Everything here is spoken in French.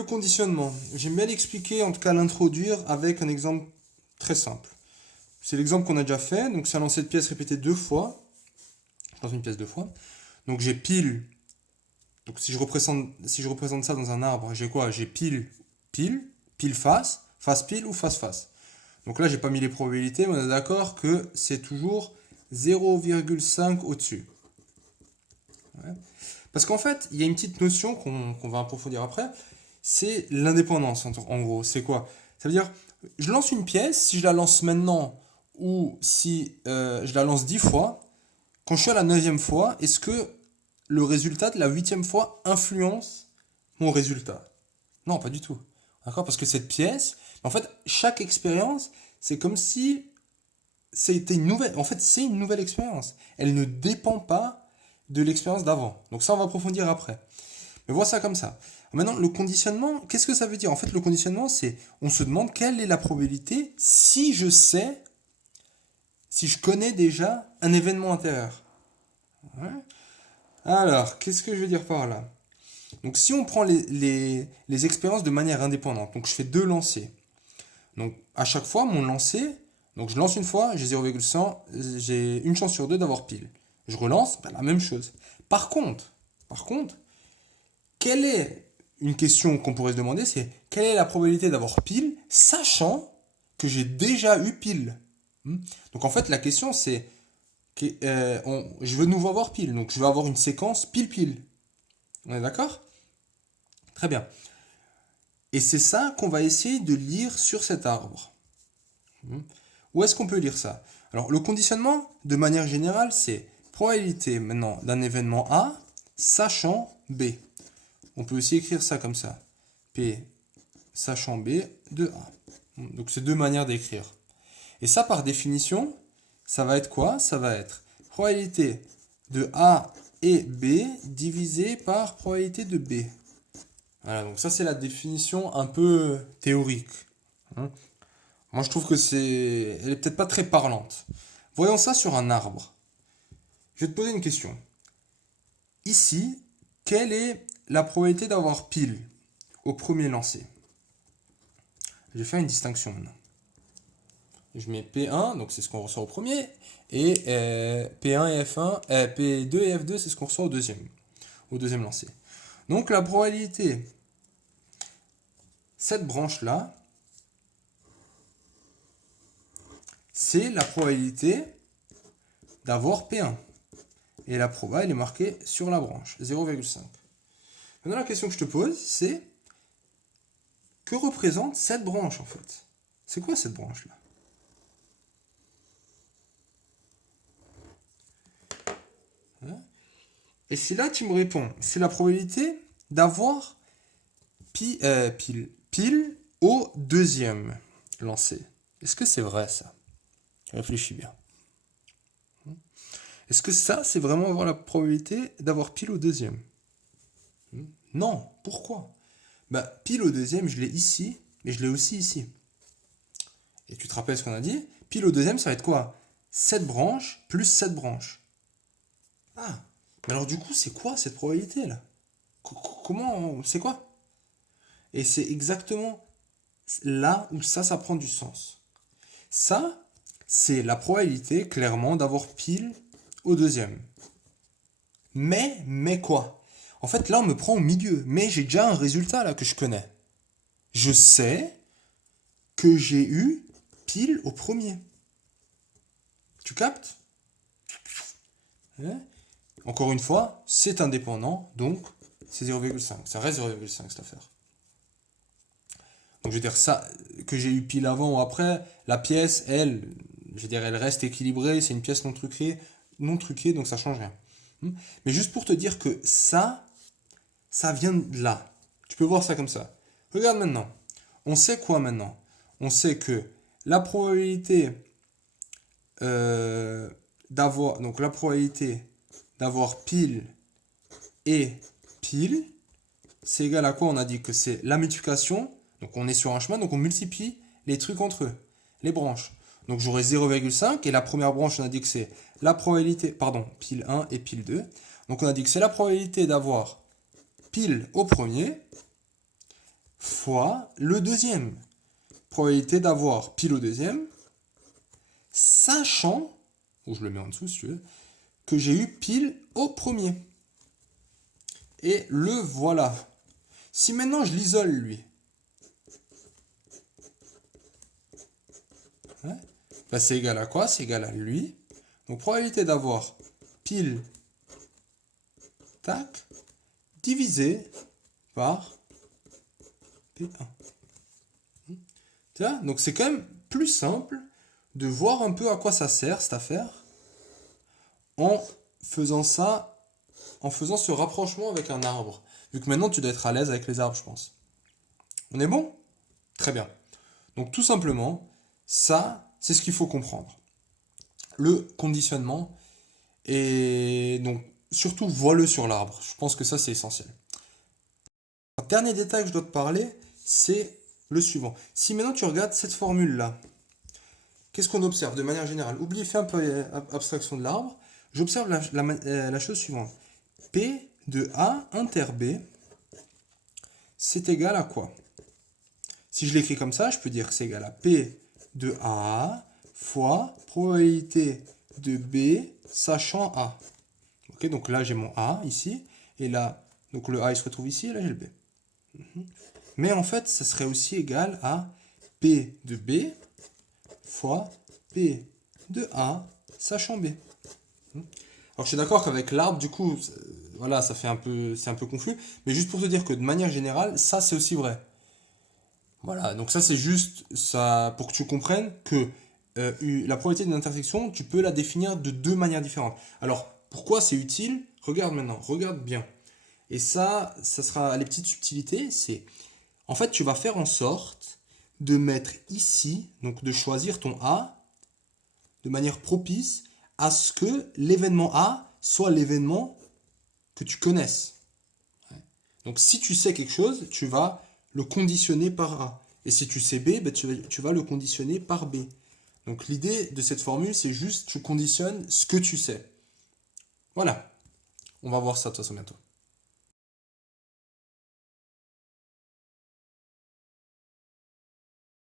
Le conditionnement. J'aime bien l'expliquer, en tout cas l'introduire avec un exemple très simple. C'est l'exemple qu'on a déjà fait. Donc c'est un lancer de pièces répété deux fois. Je lance une pièce deux fois. Donc j'ai pile. Donc si je représente ça dans un arbre, j'ai quoi? J'ai pile, pile, pile face pile ou face face. Donc là j'ai pas mis les probabilités, mais on est d'accord que c'est toujours 0,5 au-dessus. Ouais. Parce qu'en fait, il y a une petite notion qu'on va approfondir après, c'est l'indépendance en gros. C'est quoi? Ça veut dire, je lance une pièce, si je la lance maintenant ou si je la lance 10 fois, quand je suis à la 9e fois, est-ce que le résultat de la 8e fois influence mon résultat? Non, pas du tout. D'accord? Parce que cette pièce, en fait, chaque expérience, c'est comme si c'était une nouvelle. En fait, c'est une nouvelle expérience. Elle ne dépend pas de l'expérience d'avant. Donc ça, on va approfondir après. Mais vois ça comme ça. Maintenant, le conditionnement, qu'est-ce que ça veut dire? En fait, le conditionnement, c'est, on se demande quelle est la probabilité si je sais, si je connais déjà un événement antérieur. Ouais. Alors, qu'est-ce que je veux dire par là? Donc, si on prend les expériences de manière indépendante, donc je fais deux lancers. Donc, à chaque fois, mon lancer, donc je lance une fois, j'ai 0,100, j'ai une chance sur deux d'avoir pile. Je relance, bah, la même chose. Par contre, quelle est une question qu'on pourrait se demander, c'est quelle est la probabilité d'avoir pile, sachant que j'ai déjà eu pile? Donc en fait, la question c'est, je veux de nouveau avoir pile, donc je vais avoir une séquence pile-pile. On est d'accord? Très bien. Et c'est ça qu'on va essayer de lire sur cet arbre. Où est-ce qu'on peut lire ça? Alors le conditionnement, de manière générale, c'est probabilité maintenant d'un événement A, sachant B. On peut aussi écrire ça comme ça. P sachant B de A. Donc c'est deux manières d'écrire. Et ça, par définition, ça va être quoi? Ça va être probabilité de A et B divisé par probabilité de B. Voilà, donc ça c'est la définition un peu théorique. Moi je trouve que elle est peut-être pas très parlante. Voyons ça sur un arbre. Je vais te poser une question. Ici, quelle est la probabilité d'avoir pile au premier lancer? Je vais faire une distinction maintenant. Je mets P1, donc c'est ce qu'on reçoit au premier, et P1 et F1, P2 et F2, c'est ce qu'on reçoit au deuxième lancer. Donc la probabilité, cette branche-là, c'est la probabilité d'avoir P1. Et la proba, elle est marquée sur la branche, 0,5. Maintenant, la question que je te pose, c'est que représente cette branche en fait? C'est quoi cette branche-là? Et si là tu me réponds, c'est la probabilité d'avoir pile au deuxième lancé. Est-ce que c'est vrai ça? Réfléchis bien. Est-ce que ça, c'est vraiment avoir la probabilité d'avoir pile au deuxième? Non. Pourquoi? Bah, pile au deuxième, je l'ai ici, mais je l'ai aussi ici. Et tu te rappelles ce qu'on a dit? Pile au deuxième, ça va être quoi? Cette branche plus cette branche. Ah, mais alors du coup, c'est quoi cette probabilité là? Comment, c'est quoi? Et c'est exactement là où ça prend du sens. Ça, c'est la probabilité, clairement, d'avoir pile au deuxième. Mais quoi? En fait, là, on me prend au milieu. Mais j'ai déjà un résultat là que je connais. Je sais que j'ai eu pile au premier. Tu captes? Hein? Encore une fois, c'est indépendant, donc c'est 0,5. Ça reste 0,5 cette affaire. Donc je veux dire ça, que j'ai eu pile avant ou après, la pièce, elle, je veux dire, elle reste équilibrée, c'est une pièce non truquée, donc ça change rien. Mais juste pour te dire que ça vient de là. Tu peux voir ça comme ça. Regarde maintenant. On sait quoi maintenant? On sait que la probabilité donc la probabilité d'avoir pile et pile, c'est égal à quoi? On a dit que c'est la multiplication. Donc on est sur un chemin, donc on multiplie les trucs entre eux, les branches. Donc j'aurai 0,5 et la première branche, on a dit que c'est la probabilité, pardon, pile 1 et pile 2. Donc on a dit que c'est la probabilité d'avoir pile au premier fois le deuxième. Probabilité d'avoir pile au deuxième, sachant, ou je le mets en dessous si tu veux, que j'ai eu pile au premier. Et le voilà. Si maintenant je l'isole lui, ouais, bah c'est égal à quoi? C'est égal à lui. Donc probabilité d'avoir pile, tac, divisé par P1. Tu vois? Donc c'est quand même plus simple de voir un peu à quoi ça sert cette affaire en faisant ça, en faisant ce rapprochement avec un arbre. Vu que maintenant tu dois être à l'aise avec les arbres, je pense. On est bon? Très bien. Donc tout simplement, ça, c'est ce qu'il faut comprendre. Le conditionnement, et donc surtout vois-le sur l'arbre. Je pense que ça, c'est essentiel. Un dernier détail que je dois te parler, c'est le suivant. Si maintenant tu regardes cette formule-là, qu'est-ce qu'on observe de manière générale? Oublie, fais un peu abstraction de l'arbre. J'observe la chose suivante. P de A inter B, c'est égal à quoi? Si je l'écris comme ça, je peux dire que c'est égal à P de A fois probabilité de B sachant A. Ok, donc là j'ai mon A ici, et là, donc le A il se retrouve ici, et là j'ai le B. Mais en fait, ça serait aussi égal à P de B fois P de A sachant B. Alors je suis d'accord qu'avec l'arbre, du coup, voilà, ça fait c'est un peu confus, mais juste pour te dire que de manière générale, ça c'est aussi vrai. Voilà, donc ça c'est juste ça pour que tu comprennes que la probabilité d'une intersection, tu peux la définir de deux manières différentes. Alors, pourquoi c'est utile? Regarde maintenant, regarde bien. Et ça sera les petites subtilités, c'est en fait tu vas faire en sorte de mettre ici, donc de choisir ton A de manière propice à ce que l'événement A soit l'événement que tu connaisses. Donc si tu sais quelque chose, tu vas le conditionner par A. Et si tu sais B, ben, tu vas le conditionner par B. Donc l'idée de cette formule, c'est juste tu conditionnes ce que tu sais. Voilà. On va voir ça de toute façon bientôt.